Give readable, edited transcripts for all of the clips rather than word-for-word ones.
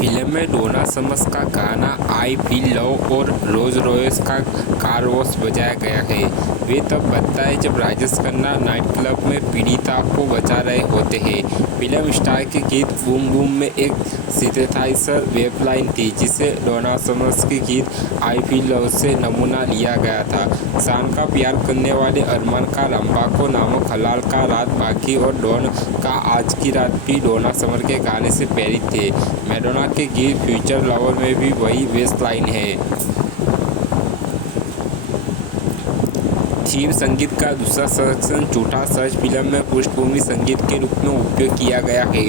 Film में डोना summers का गाना आई फील लव और रोल्स रॉयस का कार वॉश बजाया गया है। वे तब बजता है जब राजेश खन्ना नाइट क्लब में पीड़िता को बचा रहे होते हैं। फिल्म स्टार के गीत बूम बूम में एक सिंथेसाइजर वेवलाइन थी जिसे डोना समर्स के गीत आई फील लव से नमूना लिया गया था। शान का प्यार करने वाले अरमान का रंबाको नामक हलाल का रात बाकी और डॉन का आज की रात भी डोना समर के गाने से प्रेरित थे। मैडोना के गीत फ्यूचर लवर में भी वही बेस लाइन है। थीम संगीत का दूसरा सेक्शन झूठा सच फिल्म में पृष्ठभूमि संगीत के रूप में उपयोग किया गया है।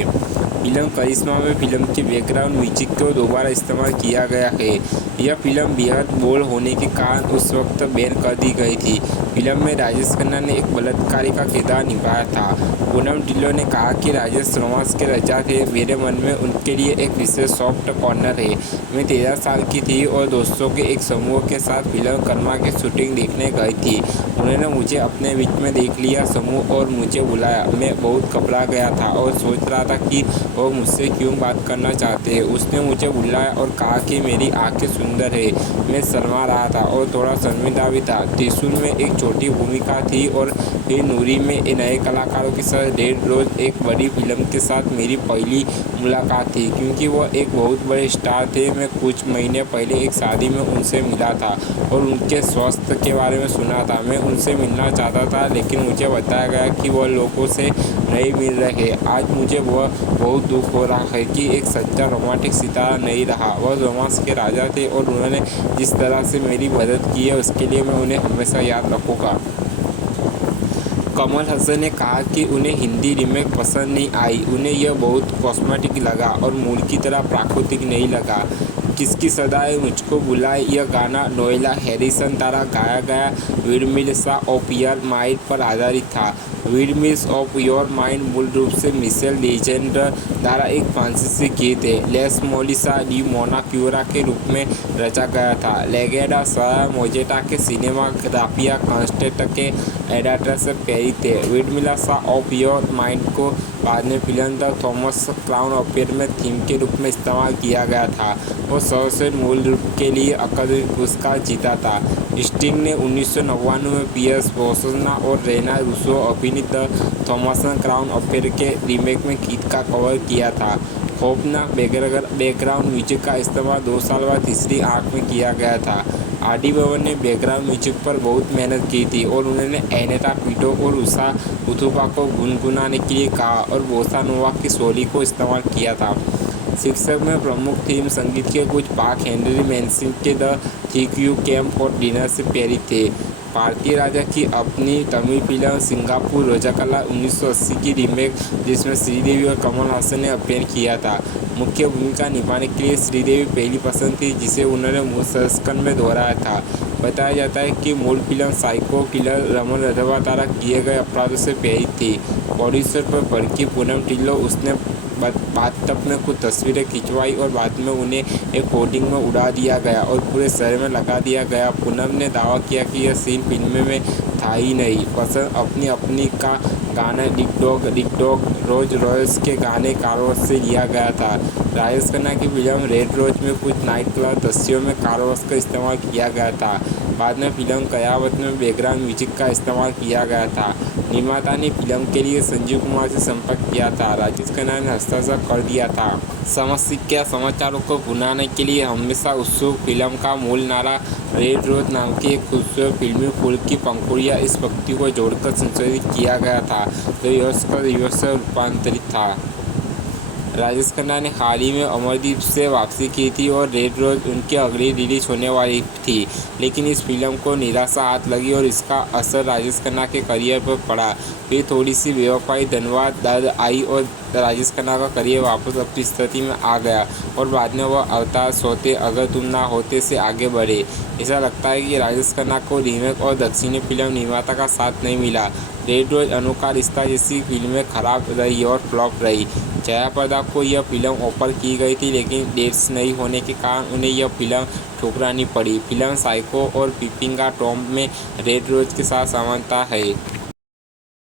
फिल्म करिश्मा में फिल्म के बैकग्राउंड म्यूजिक को दोबारा इस्तेमाल किया गया है। यह फिल्म बेहद बोल्ड होने के कारण उस वक्त बैन कर दी गई थी। फिल्म में राजेश खन्ना ने एक बलात्कारी का किरदार निभाया था। पूनम ढिल्लों ने कहा कि राजेश रोमांस के राजा थे, मेरे मन में उनके लिए एक विशेष सॉफ्ट कॉर्नर है। मैं 13 साल की थी और दोस्तों के एक समूह के साथ फिल्म कर्मा की शूटिंग देखने गई थी। उन्होंने मुझे अपने बीच में देख लिया समूह और मुझे बुलाया। मैं बहुत घबरा गया था और सोच रहा था कि वो मुझसे क्यों बात करना चाहते हैं। उसने मुझे बुलाया और कहा कि मेरी आंखें सुंदर है। मैं शर्मा रहा था और थोड़ा शर्मिंदा भी था। त्रिशूल में एक छोटी भूमिका थी और फिर नूरी में नए कलाकारों के साथ डेढ़ रोज एक बड़ी फिल्म के साथ मेरी पहली मुलाकात थी क्योंकि वो एक बहुत बड़े स्टार थे। मैं कुछ महीने पहले एक शादी में उनसे मिला था और उनके स्वास्थ्य के बारे में सुना था। मैं उनसे मिलना चाहता था लेकिन मुझे बताया गया कि वह लोगों से नहीं मिल रहे। आज मुझे वह बहुत दुख हो रहा है कि एक सच्चा रोमांटिक सितारा नहीं रहा। वह रोमांस के राजा थे और उन्होंने जिस तरह से मेरी मदद की है उसके लिए मैं उन्हें हमेशा याद रखूँगा। कमल हसन ने कहा कि उन्हें हिंदी रीमेक पसंद नहीं आई। उन्हें यह बहुत कॉस्मेटिक लगा और मूल की तरह प्राकृतिक नहीं लगा। किसकी सदाएं मुझको बुलाए यह गाना नोएला हैरिसन द्वारा गाया गया विंडमिल्स ऑफ योर माइंड पर आधारित था। विंडमिल्स ऑफ योर माइंड मूल रूप से मिशेल लीजेंड द्वारा एक फ्रांसीसी गीत है। लेस मोलिसा डी मोनाक्यूरा के रूप में रचा गया था। लेगेडा सरा मोजेटा के सिनेमाग्राफिया कॉन्स्टेंट के एडिटर से प्रेरित है। विंडमिल्स ऑफ योर माइंड को बाद में film the Thomas crown affair में थीम के रूप में इस्तेमाल किया गया था। वो सर्वश्रेष्ठ मूल रूप के लिए अकादमी पुरस्कार जीता था। स्टिंग ने 1999 में पियर्स ब्रोसनन और रेना रूसो अभिनीत द थॉमस क्राउन अफेयर के रीमेक में गीत का कवर किया था। खौफनाक बैकग्राउंड म्यूजिक का इस्तेमाल 2 साल बाद तीसरी आंख में किया गया था। आदि भवन ने बैकग्राउंड म्यूजिक पर बहुत मेहनत की थी और उन्होंने एनेटा पीटो और उषा उथुपा को गुनगुनाने के लिए कहा और बोसा नोवा की शैली को इस्तेमाल किया था। शिक्षक में प्रमुख थीम संगीत के कुछ भाग हेनरी मैंसिन के the thick you came for dinner से प्रेरित थे। भारतीय राजा की अपनी तमिल फिल्म सिंगापुर रोजाकला 1980 की रीमेक जिसमें श्रीदेवी और कमल हसन ने अभिनय किया था। मुख्य भूमिका निभाने के लिए श्रीदेवी पहली पसंद थी जिसे उन्होंने मूल संस्करण में दोहराया था। बताया जाता है कि मूल film psycho killer Raman Randhawa द्वारा किए गए अपराधों से प्रेरित थी। प्रोड्यूसर पर भड़की पूनम ढिल्लों उसने बाथटब में कुछ तस्वीरें खिंचवाई और बाद में उन्हें एक होर्डिंग में उड़ा दिया गया और पूरे शहर में लगा दिया गया। पूनम ने दावा किया कि यह सीन फिल्म में था ही नहीं। पसंद अपनी का गाना डिग डॉग रोज रॉयस के गाने कारवास से लिया गया था। राजेश खन्ना की फिल्म रेड रोज में कुछ नाइट क्लब दृश्यों में कारवास का इस्तेमाल किया गया था। बाद में फिल्म कयामत में बैकग्राउंड म्यूजिक का इस्तेमाल किया गया था। निर्माता ने फिल्म के लिए संजीव कुमार से संपर्क किया था। राजेश खन्ना ने हस्ताक्षर कर दिया था। समस्या समाचारों को भुनाने के लिए हमेशा उत्सुक। फिल्म का मूल नारा रेड रोज नाम की एक खूबसूरत फिल्मी फूल की पंखुड़ियाँ इस पंक्ति को जोड़कर संशोधित किया गया था जो यश का रिवर्स से रूपांतरित था। राजेश खन्ना ने हाल ही में अमरदीप से वापसी की थी और रेड रोज उनकी अगली रिलीज होने वाली थी, लेकिन इस फिल्म को निराशा हाथ लगी और इसका असर राजेश खन्ना के करियर पर पड़ा। फिर थोड़ी सी बेवफाई धन्यवाद दर्द आई और राजेश खन्ना का करियर वापस अपनी स्थिति में आ गया और बाद में वह अवतार सोते अगर तुम ना होते से आगे बढ़े। ऐसा लगता है कि राजेश खन्ना को रीमेक और दक्षिणी फिल्म निर्माता का साथ नहीं मिला। रेड रोज अनोखा रिश्ता जैसी फिल्में खराब रही और फ्लॉप रही। जयाप्रदा को यह फिल्म ऑफर की गई थी लेकिन डेट्स नहीं होने के कारण उन्हें यह फिल्म ठुकरानी पड़ी। फिल्म साइको और पीपिंगा टॉम में रेड रोज के साथ समानता है।